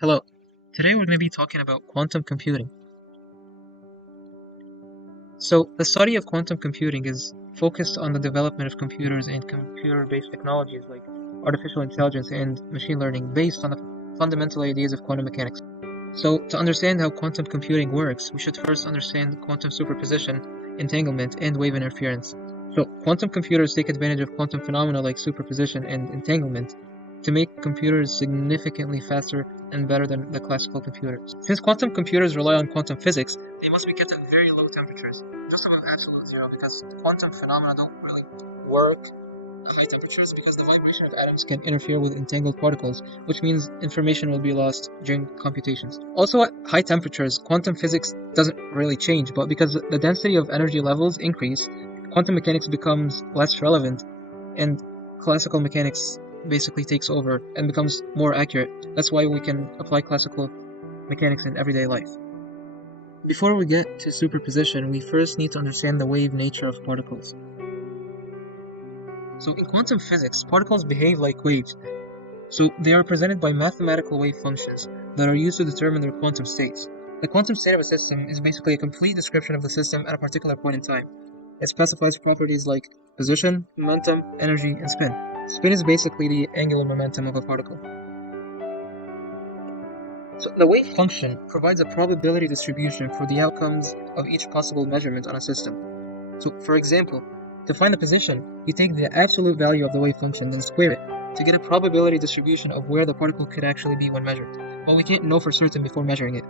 Hello. Today we're going to be talking about quantum computing. So, the study of quantum computing is focused on the development of computers and computer-based technologies like artificial intelligence and machine learning based on the fundamental ideas of quantum mechanics. So, to understand how quantum computing works, we should first understand quantum superposition, entanglement, and wave interference. So, quantum computers take advantage of quantum phenomena like superposition and entanglement to make computers significantly faster and better than the classical computers. Since quantum computers rely on quantum physics, they must be kept at very low temperatures, just above absolute zero, because quantum phenomena don't really work at high temperatures because the vibration of atoms can interfere with entangled particles, which means information will be lost during computations. Also, at high temperatures, quantum physics doesn't really change, but because the density of energy levels increase, quantum mechanics becomes less relevant, and classical mechanics basically takes over and becomes more accurate. That's why we can apply classical mechanics in everyday life. Before we get to superposition, we first need to understand the wave nature of particles. So in quantum physics, particles behave like waves. So they are presented by mathematical wave functions that are used to determine their quantum states. The quantum state of a system is basically a complete description of the system at a particular point in time. It specifies properties like position, momentum, energy, and spin. Spin is basically the angular momentum of a particle. So the wave function provides a probability distribution for the outcomes of each possible measurement on a system. So for example, to find the position, you take the absolute value of the wave function, then square it, to get a probability distribution of where the particle could actually be when measured. But we can't know for certain before measuring it.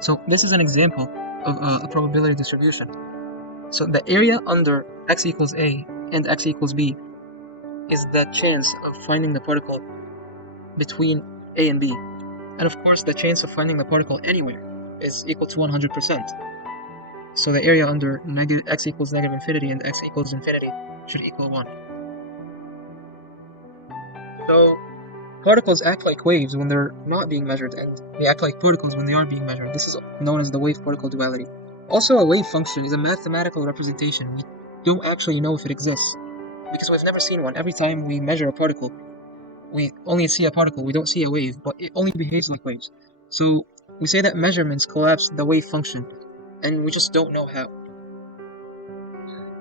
So this is an example of a probability distribution. So the area under x equals a and x equals b is the chance of finding the particle between a and b. And of course, the chance of finding the particle anywhere is equal to 100%. So the area under x equals negative infinity and x equals infinity should equal 1. So particles act like waves when they're not being measured, and they act like particles when they are being measured. This is known as the wave-particle duality. Also, a wave function is a mathematical representation. We don't actually know if it exists, because we've never seen one. Every time we measure a particle, we only see a particle, we don't see a wave, but it only behaves like waves. So we say that measurements collapse the wave function, and we just don't know how.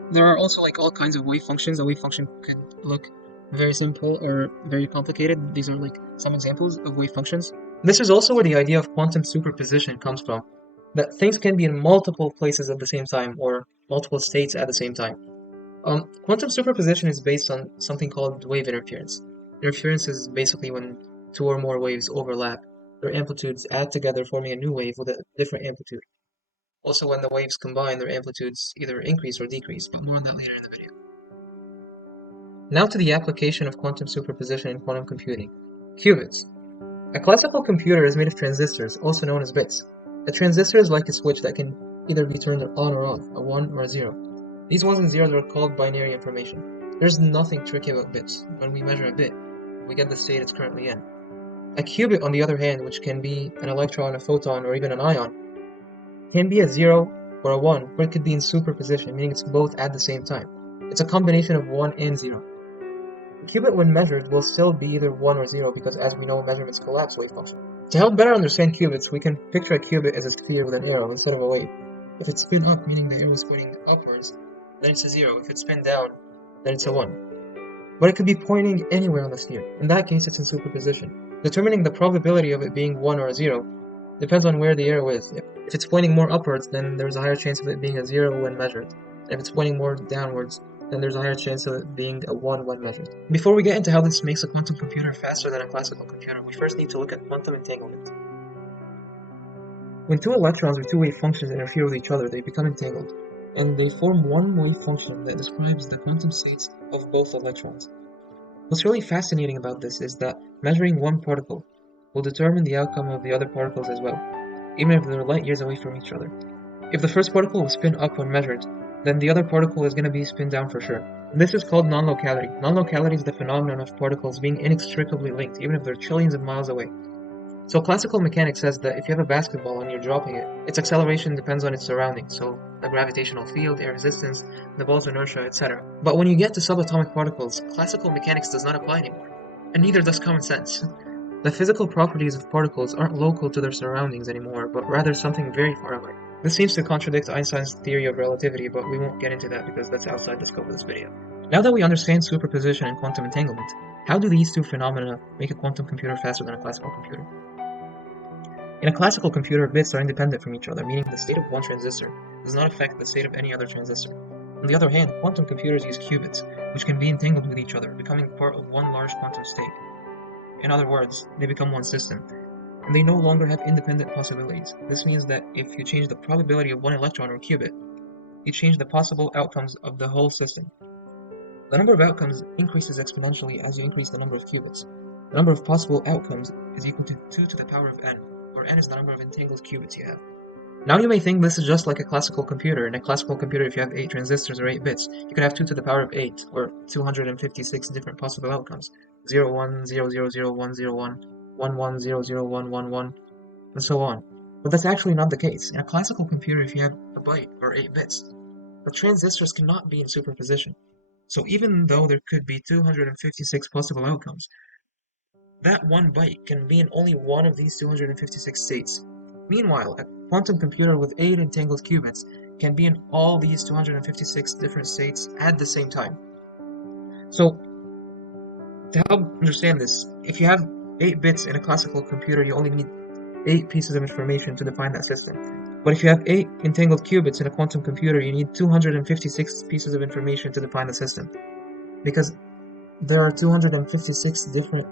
There are also all kinds of wave functions. A wave function could look very simple or very complicated. These are some examples of wave functions. This is also where the idea of quantum superposition comes from, that things can be in multiple places at the same time or multiple states at the same time. Quantum superposition is based on something called wave interference. Interference is basically when two or more waves overlap. Their amplitudes add together, forming a new wave with a different amplitude. Also, when the waves combine, their amplitudes either increase or decrease, but more on that later in the video. Now to the application of quantum superposition in quantum computing. Qubits. A classical computer is made of transistors, also known as bits. A transistor is like a switch that can either be turned on or off, a 1 or a 0. These ones and zeros are called binary information. There's nothing tricky about bits. When we measure a bit, we get the state it's currently in. A qubit, on the other hand, which can be an electron, a photon, or even an ion, can be a 0 or a 1, or it could be in superposition, meaning it's both at the same time. It's a combination of 1 and 0. The qubit, when measured, will still be either 1 or 0 because, as we know, measurements collapse wave function. To help better understand qubits, we can picture a qubit as a sphere with an arrow instead of a wave. If it's spin up, meaning the arrow is pointing upwards, then it's a 0. If it's spin down, then it's a 1. But it could be pointing anywhere on the sphere. In that case, it's in superposition. Determining the probability of it being 1 or a 0 depends on where the arrow is. If it's pointing more upwards, then there's a higher chance of it being a 0 when measured. And if it's pointing more downwards, then there's a higher chance of it being a 1 when measured. Before we get into how this makes a quantum computer faster than a classical computer, we first need to look at quantum entanglement. When two electrons or two wave functions interfere with each other, they become entangled, and they form one wave function that describes the quantum states of both electrons. What's really fascinating about this is that measuring one particle will determine the outcome of the other particles as well, even if they're light years away from each other. If the first particle will spin up when measured, then the other particle is going to be spin down for sure. This is called non-locality. Non-locality is the phenomenon of particles being inextricably linked, even if they're trillions of miles away. So classical mechanics says that if you have a basketball and you're dropping it, its acceleration depends on its surroundings, so the gravitational field, air resistance, the ball's inertia, etc. But when you get to subatomic particles, classical mechanics does not apply anymore, and neither does common sense. The physical properties of particles aren't local to their surroundings anymore, but rather something very far away. This seems to contradict Einstein's theory of relativity, but we won't get into that because that's outside the scope of this video. Now that we understand superposition and quantum entanglement, how do these two phenomena make a quantum computer faster than a classical computer? In a classical computer, bits are independent from each other, meaning the state of one transistor does not affect the state of any other transistor. On the other hand, quantum computers use qubits, which can be entangled with each other, becoming part of one large quantum state. In other words, they become one system, and they no longer have independent possibilities. This means that if you change the probability of one electron or qubit, you change the possible outcomes of the whole system. The number of outcomes increases exponentially as you increase the number of qubits. The number of possible outcomes is equal to 2 to the power of n, where n is the number of entangled qubits you have. Now you may think this is just like a classical computer. In a classical computer, if you have 8 transistors or 8 bits, you could have 2 to the power of 8, or 256 different possible outcomes. 0, 1, 0, 0, 0, 1, 0, 1, 1, 1, 0, 0, 1, 1, 1, and so on. But that's actually not the case. In a classical computer, if you have a byte or 8 bits, the transistors cannot be in superposition. So even though there could be 256 possible outcomes, that one byte can be in only one of these 256 states. Meanwhile, a quantum computer with 8 entangled qubits can be in all these 256 different states at the same time. So, to help understand this, if you have 8 bits in a classical computer, you only need 8 pieces of information to define that system. But if you have 8 entangled qubits in a quantum computer, you need 256 pieces of information to define the system. Because there are 256 different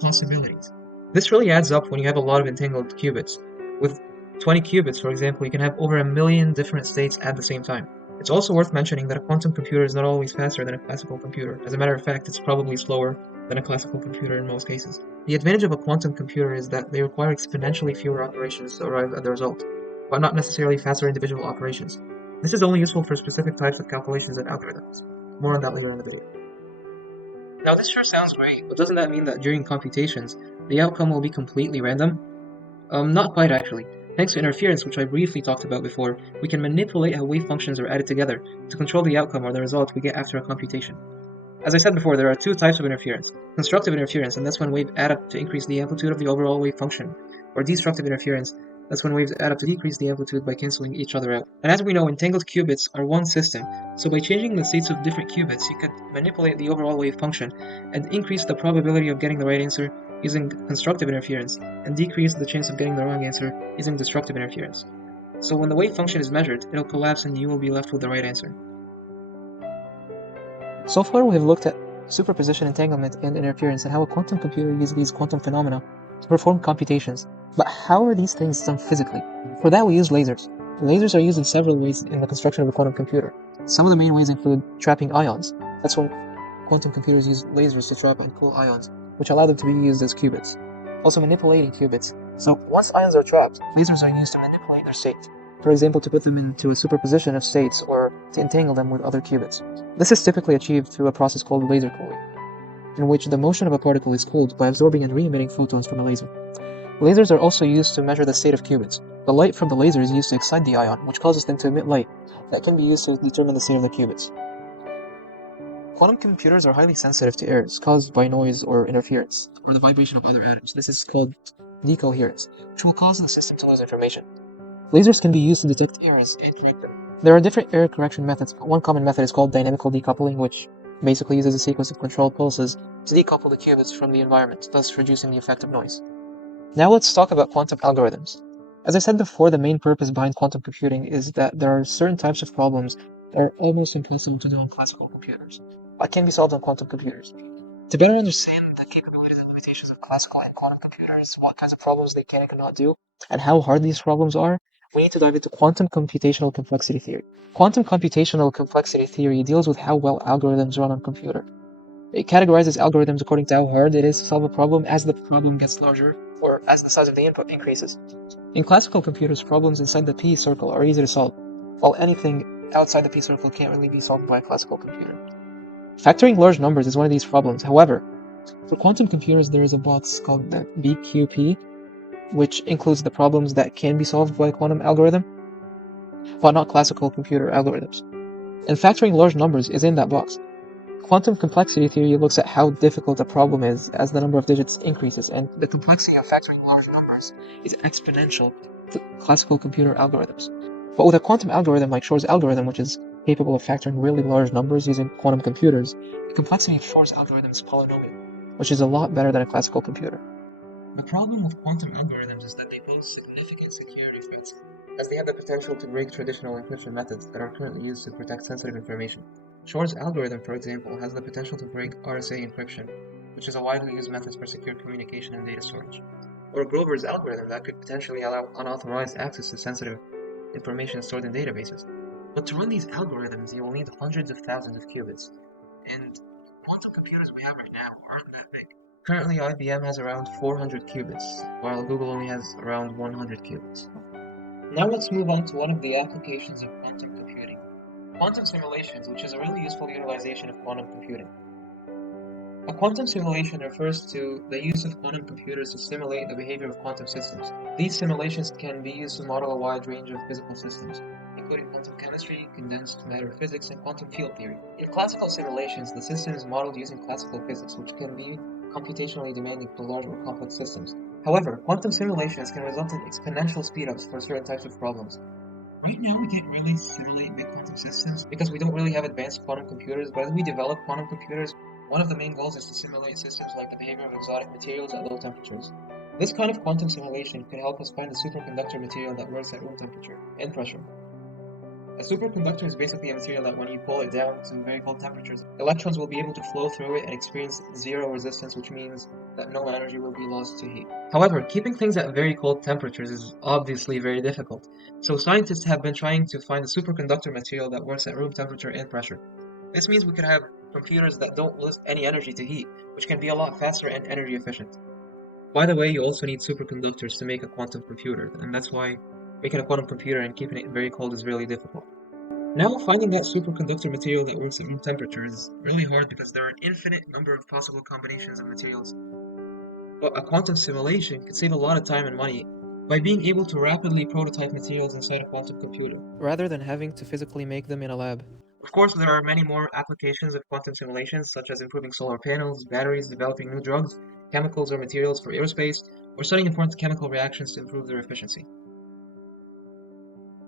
possibilities. This really adds up when you have a lot of entangled qubits. With 20 qubits, for example, you can have over 1 million different states at the same time. It's also worth mentioning that a quantum computer is not always faster than a classical computer. As a matter of fact, it's probably slower than a classical computer in most cases. The advantage of a quantum computer is that they require exponentially fewer operations to arrive at the result, but not necessarily faster individual operations. This is only useful for specific types of calculations and algorithms. More on that later in the video. Now this sure sounds great, but doesn't that mean that during computations, the outcome will be completely random? Not quite actually. Thanks to interference, which I briefly talked about before, we can manipulate how wave functions are added together to control the outcome or the result we get after a computation. As I said before, there are two types of interference. Constructive interference, and that's when waves add up to increase the amplitude of the overall wave function. Or destructive interference, that's when waves add up to decrease the amplitude by cancelling each other out. And as we know, entangled qubits are one system, so by changing the states of different qubits, you could manipulate the overall wave function and increase the probability of getting the right answer using constructive interference, and decrease the chance of getting the wrong answer using destructive interference. So when the wave function is measured, it'll collapse and you will be left with the right answer. So far we have looked at superposition, entanglement, and interference, and how a quantum computer uses these quantum phenomena to perform computations. But how are these things done physically? For that we use lasers. Lasers are used in several ways in the construction of a quantum computer. Some of the main ways include trapping ions. That's when quantum computers use lasers to trap and cool ions, which allow them to be used as qubits. Also manipulating qubits. So once ions are trapped, lasers are used to manipulate their state. For example, to put them into a superposition of states or to entangle them with other qubits. This is typically achieved through a process called laser cooling, in which the motion of a particle is cooled by absorbing and re-emitting photons from a laser. Lasers are also used to measure the state of qubits. The light from the laser is used to excite the ion, which causes them to emit light that can be used to determine the state of the qubits. Quantum computers are highly sensitive to errors caused by noise or interference, or the vibration of other atoms. This is called decoherence, which will cause the system to lose information. Lasers can be used to detect errors and correct them. There are different error correction methods, but one common method is called dynamical decoupling, which basically uses a sequence of controlled pulses to decouple the qubits from the environment, thus reducing the effect of noise. Now let's talk about quantum algorithms. As I said before, the main purpose behind quantum computing is that there are certain types of problems that are almost impossible to do on classical computers, but can be solved on quantum computers. To better understand the capabilities and limitations of classical and quantum computers, what kinds of problems they can and cannot do, and how hard these problems are, we need to dive into quantum computational complexity theory. Quantum computational complexity theory deals with how well algorithms run on a computer. It categorizes algorithms according to how hard it is to solve a problem as the problem gets larger, or as the size of the input increases. In classical computers, problems inside the P circle are easy to solve, while anything outside the P circle can't really be solved by a classical computer. Factoring large numbers is one of these problems. However, for quantum computers, there is a box called the BQP, which includes the problems that can be solved by a quantum algorithm, but not classical computer algorithms. And factoring large numbers is in that box. Quantum complexity theory looks at how difficult a problem is as the number of digits increases, and the complexity of factoring large numbers is exponential to classical computer algorithms. But with a quantum algorithm like Shor's algorithm, which is capable of factoring really large numbers using quantum computers, the complexity of Shor's algorithm is polynomial, which is a lot better than a classical computer. The problem with quantum algorithms is that they pose significant security threats, as they have the potential to break traditional encryption methods that are currently used to protect sensitive information. Shor's algorithm, for example, has the potential to break RSA encryption, which is a widely used method for secure communication and data storage. Or Grover's algorithm that could potentially allow unauthorized access to sensitive information stored in databases. But to run these algorithms, you will need hundreds of thousands of qubits, and quantum computers we have right now aren't that big. Currently, IBM has around 400 qubits, while Google only has around 100 qubits. Now let's move on to one of the applications of quantum computing. Quantum simulations, which is a really useful utilization of quantum computing. A quantum simulation refers to the use of quantum computers to simulate the behavior of quantum systems. These simulations can be used to model a wide range of physical systems, including quantum chemistry, condensed matter physics, and quantum field theory. In classical simulations, the system is modeled using classical physics, which can be computationally demanding for large or complex systems. However, quantum simulations can result in exponential speedups for certain types of problems. Right now, we can't really simulate big quantum systems because we don't really have advanced quantum computers, but as we develop quantum computers, one of the main goals is to simulate systems like the behavior of exotic materials at low temperatures. This kind of quantum simulation could help us find the superconductor material that works at room temperature and pressure. A superconductor is basically a material that when you pull it down to very cold temperatures, electrons will be able to flow through it and experience zero resistance, which means that no energy will be lost to heat. However, keeping things at very cold temperatures is obviously very difficult, so scientists have been trying to find a superconductor material that works at room temperature and pressure. This means we could have computers that don't lose any energy to heat, which can be a lot faster and energy efficient. By the way, you also need superconductors to make a quantum computer, and that's why making a quantum computer and keeping it very cold is really difficult. Now, finding that superconductor material that works at room temperature is really hard because there are an infinite number of possible combinations of materials. But a quantum simulation could save a lot of time and money by being able to rapidly prototype materials inside a quantum computer, rather than having to physically make them in a lab. Of course, there are many more applications of quantum simulations, such as improving solar panels, batteries, developing new drugs, chemicals or materials for aerospace, or studying important chemical reactions to improve their efficiency.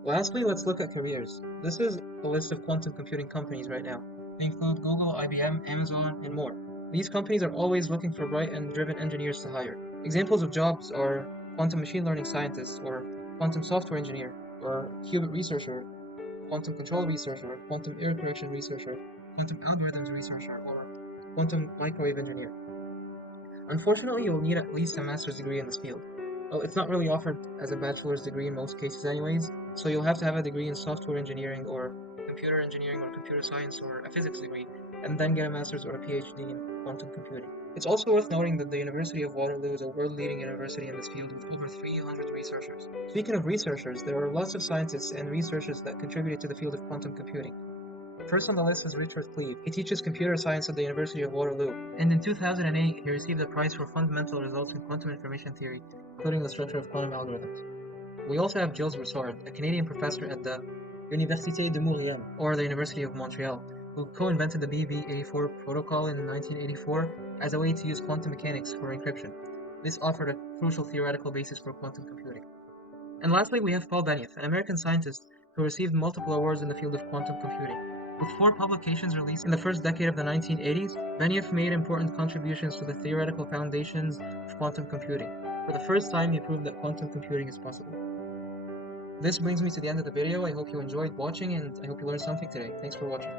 Lastly, let's look at careers. This is a list of quantum computing companies right now. They include Google, IBM, Amazon, and more. These companies are always looking for bright and driven engineers to hire. Examples of jobs are quantum machine learning scientist, or quantum software engineer, or qubit researcher, quantum control researcher, quantum error correction researcher, quantum algorithms researcher, or quantum microwave engineer. Unfortunately, you will need at least a master's degree in this field. Well, it's not really offered as a bachelor's degree in most cases anyways, so you'll have to have a degree in software engineering or computer engineering or computer science or a physics degree, and then get a master's or a PhD in quantum computing. It's also worth noting that the University of Waterloo is a world-leading university in this field with over 300 researchers. Speaking of researchers, there are lots of scientists and researchers that contributed to the field of quantum computing. First on the list is Richard Cleve. He teaches computer science at the University of Waterloo, and in 2008 he received a prize for fundamental results in quantum information theory, including the structure of quantum algorithms. We also have Gilles Broussard, a Canadian professor at the Université de Montréal, or the University of Montreal, who co-invented the BB84 protocol in 1984 as a way to use quantum mechanics for encryption. This offered a crucial theoretical basis for quantum computing. And lastly, we have Paul Benioff, an American scientist who received multiple awards in the field of quantum computing. With 4 publications released in the first decade of the 1980s, Benioff made important contributions to the theoretical foundations of quantum computing. For the first time, he proved that quantum computing is possible. This brings me to the end of the video. I hope you enjoyed watching and I hope you learned something today. Thanks for watching.